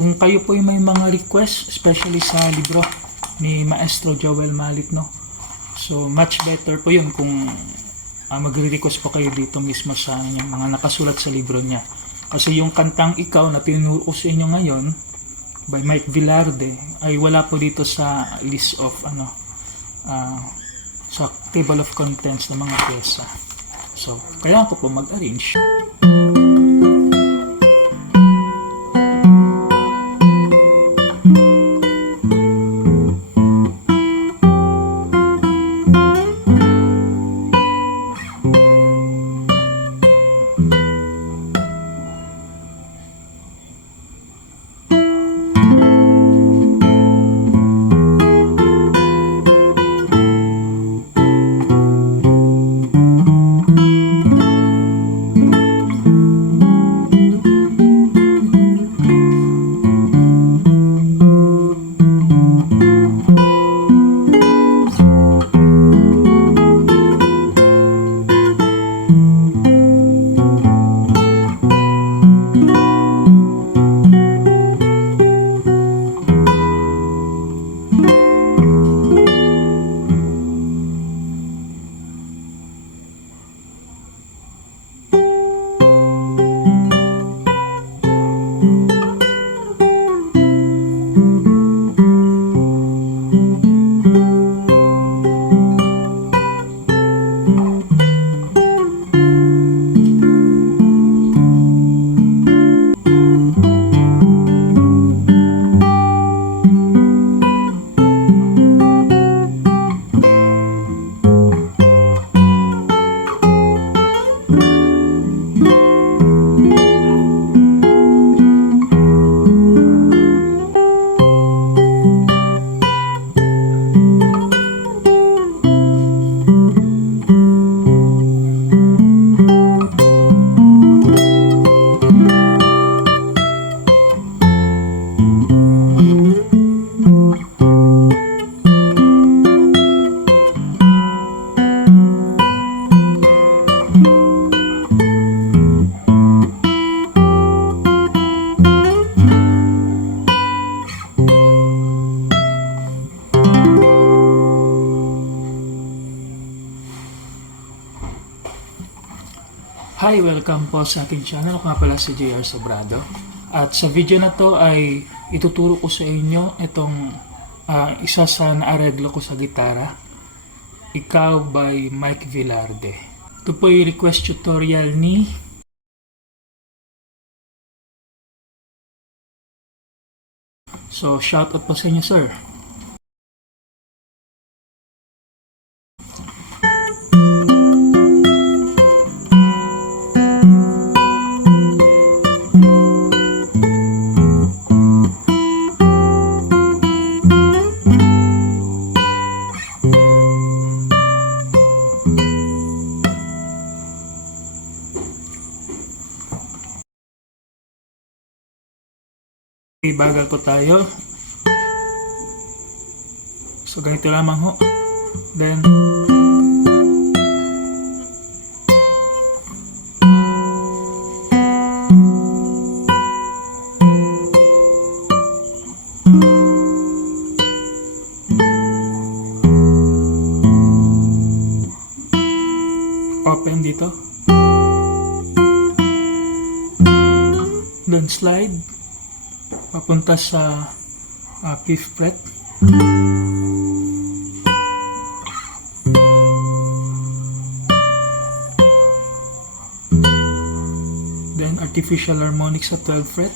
Kung kayo po may mga request, especially sa libro ni Maestro Joel Malik, no? So, much better po yun kung magre-request po kayo dito mismo sa yung mga nakasulat sa libro niya. Kasi yung kantang Ikaw na tinuro sa inyo ngayon by Mike Velarde ay wala po dito sa list of sa table of contents ng mga pyesa. So, kailangan ko po mag-arrange. Hi! Welcome po sa aking channel. Ako nga pala si jrsobrado. At sa video na to ay ituturo ko sa inyo itong isa sa naareglo ko sa gitara, IKAW by Mike Velarde. Ito po yung request tutorial ni So, shoutout po sa inyo, sir. Bagal po tayo. So ganito lamang ho. Then open dito. Then slide papunta sa 5th fret. Then artificial harmonics sa 12th fret.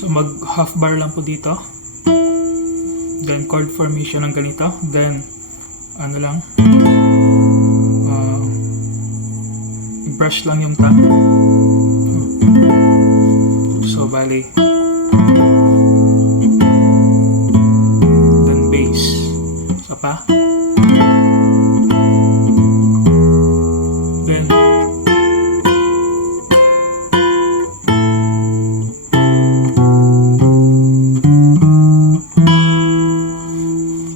So mag half bar lang po dito. Then chord formation ng ganito. Then ano lang, brush lang yung top. especially. Then bass. Isa pa. Then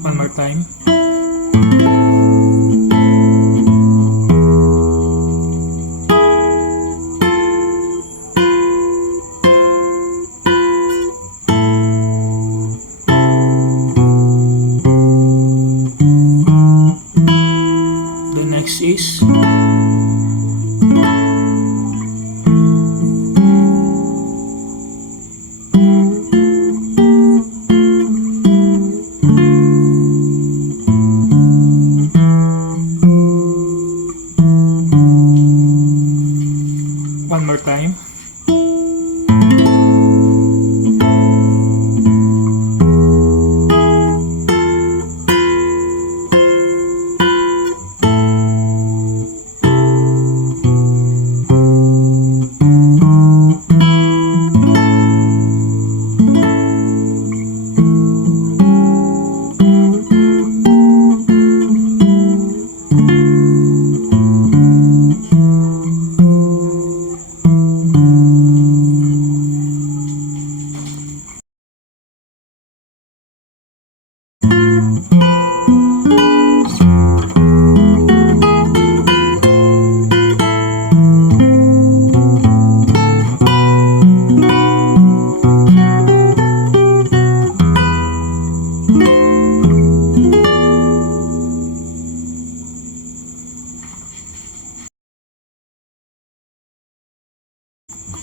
one more time. The next is one more time.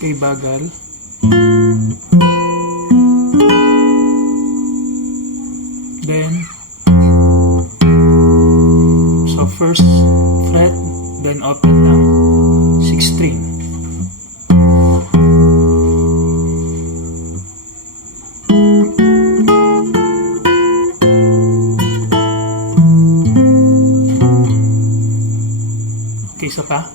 Okay, bagal. Then so first fret, then open lang 6 string. Okay, isa pa.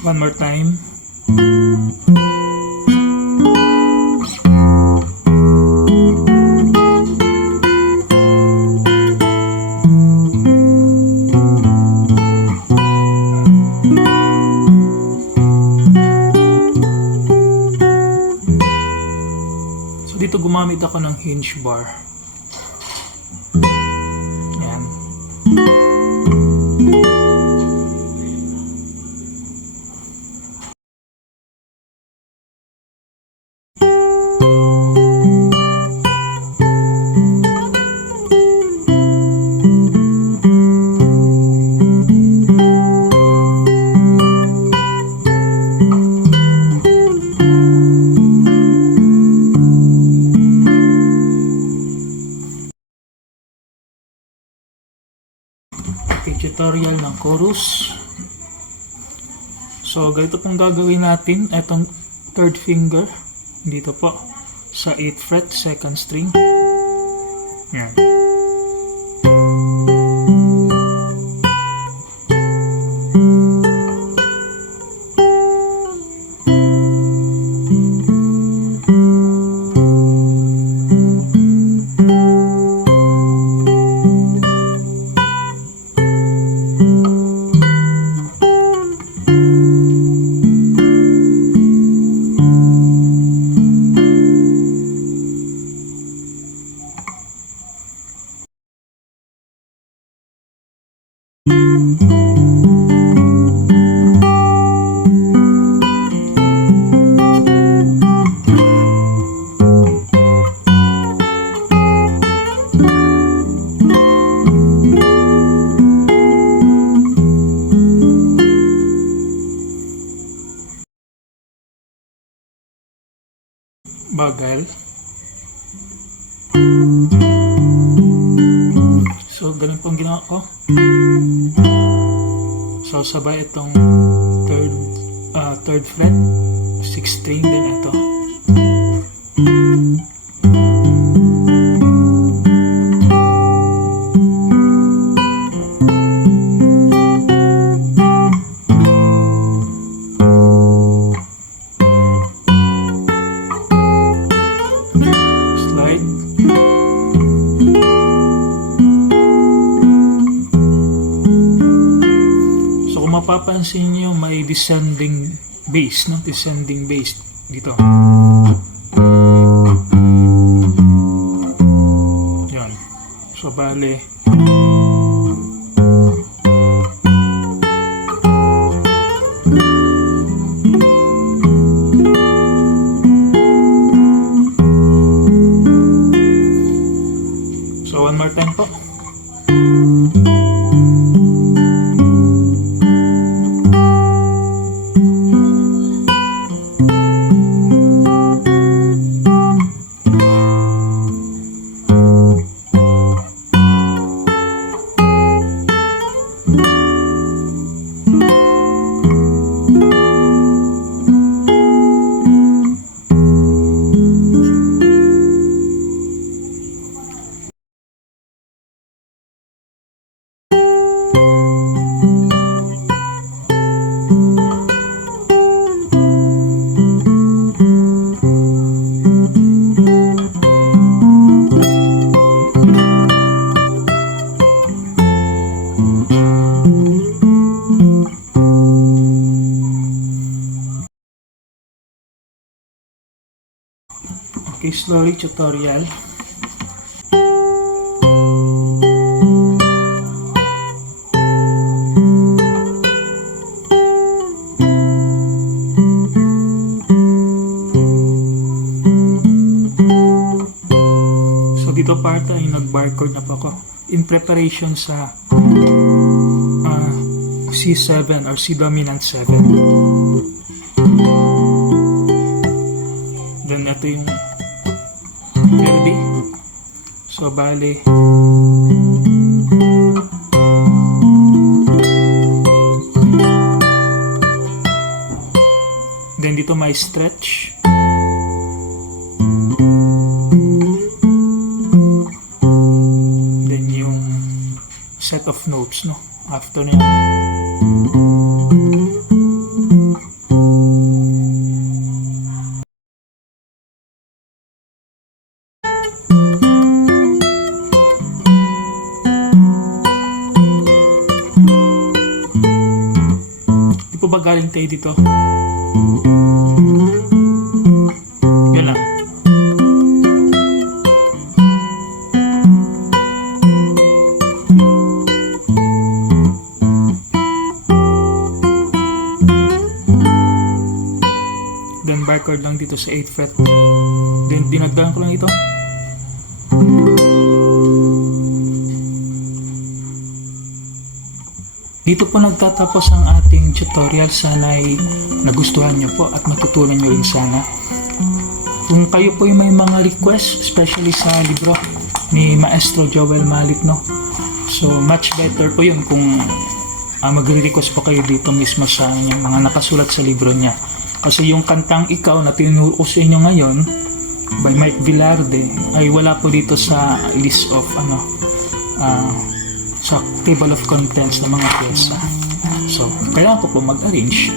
One more time. So dito gumamit ako ng hinge bar. Yan. Okay, tutorial ng chorus. So, ganito pong gagawin natin. Itong third finger, dito po, sa 8th fret, 2nd string. Yan. Bagal. So, ganun po ang ginawa ko. So, sabay itong third fret, 6th string, then ito. Slide. So, kung mapapansin nyo, may descending bass, no? Descending bass dito. Yan. So, bale, so one more time po. Okay, slowly tutorial. So dito part ay nag-bar chord na po ako in preparation sa C7 or C dominant 7. Then ito yung melody. So bale, then dito may stretch. Then yung set of notes, no? After na yan. Di po ba galing tayo dito? Yun lang. Then bar chord lang dito sa 8th fret. Then dinagdagan ko lang ito. Dito po nagtatapos ang ating tutorial. Sana'y nagustuhan nyo po at matutunan nyo rin sana. Kung kayo po may mga request, especially sa libro ni Maestro Joel Malik, no? So much better po yun kung magre-request po kayo dito mismo sa mga nakasulat sa libro niya. Kasi yung kantang IKAW na tinuro ko sa inyo ngayon by Mike Velarde ay wala po dito sa list of sa table of contents ng mga pyesa. So kailangan ko po mag-arrange.